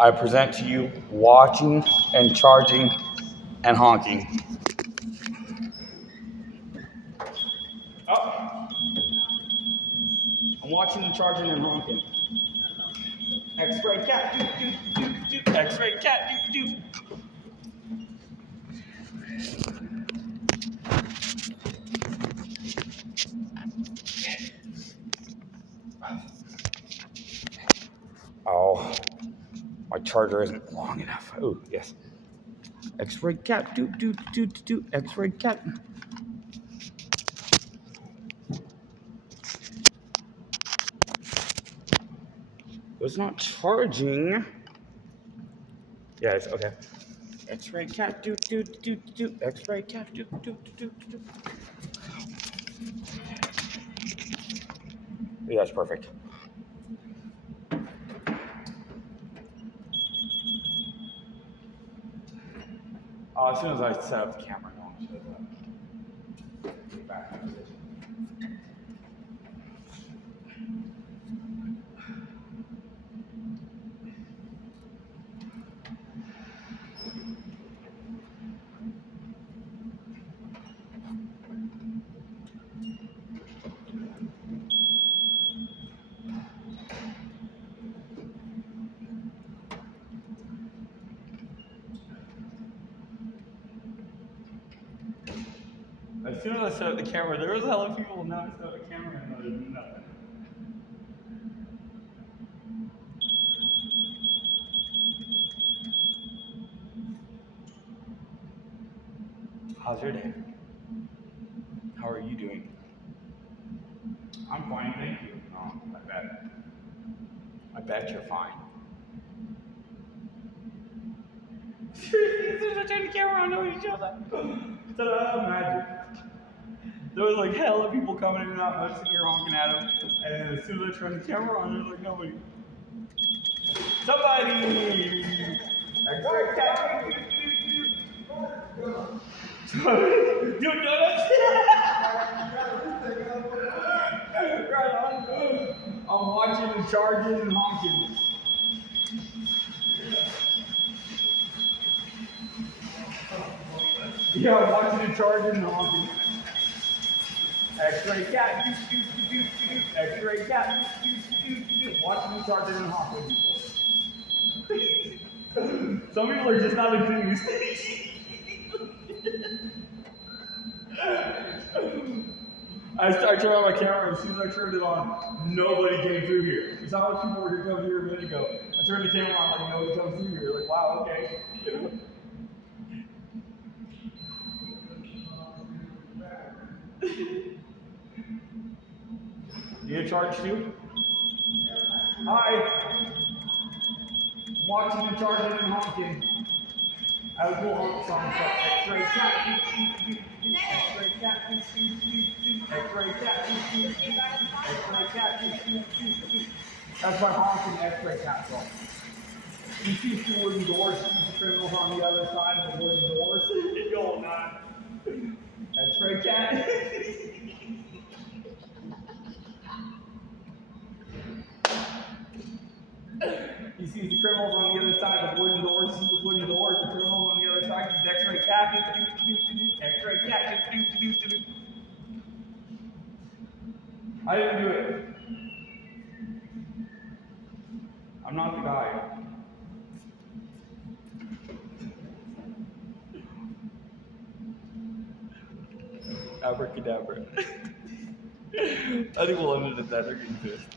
I present to you watching and charging and honking. Oh, I'm watching and charging and honking. X-ray cat, do, do, do, do. X-ray cat, do, do. Oh, my charger isn't long enough. Oh, yes. X-ray cat, do, do, do, do, X-ray cat. It's not charging. Yeah, it's okay. X-ray cat, do, do, do, do, X-ray cat, do, do, do, do. Yeah, that's perfect. As soon as I set up the camera, no one shows up. Get back in position. As soon as I set up the camera, there was a hell of people now set up the camera and there's nothing. How's your day? How are you doing? I'm fine, thank you. Oh, I bet. I bet you're fine. As soon as I turned the camera on, nobody shows up. Ta-da, magic. There was like hell of people coming in and out, I was sitting here honking at them. And then as soon as I turned the camera on, there was like nobody. Somebody! X-ray cat. You donuts? Right on. I'm watching and charging and honking. Yeah, I'm watching and charging and honking. X-ray cat. X-ray cat. Watching and charging and honking. Some people are just not enthused. I turned on my camera, and as soon as I turned it on, nobody came through here. There's not much people were here come here a minute ago. I turned the camera on, like nobody comes through here. Like, wow, okay. You need a charge too? Hi. I'm watching and charging and honking. I have a cool honk song called X-ray cat. X-ray cat. X-ray cat. X-ray cat. That's my honking X-ray cat song. You see two wooden doors, the criminals on the other side of the wooden doors. You're going on. X-ray cat. He sees the criminals on the other side of the wooden doors. He sees the wooden doors. The criminals on the other side. He's X-ray cat. X-ray cat. I didn't do it. I'm not the guy. Abracadabra. I think we'll end it at that. They're getting pissed.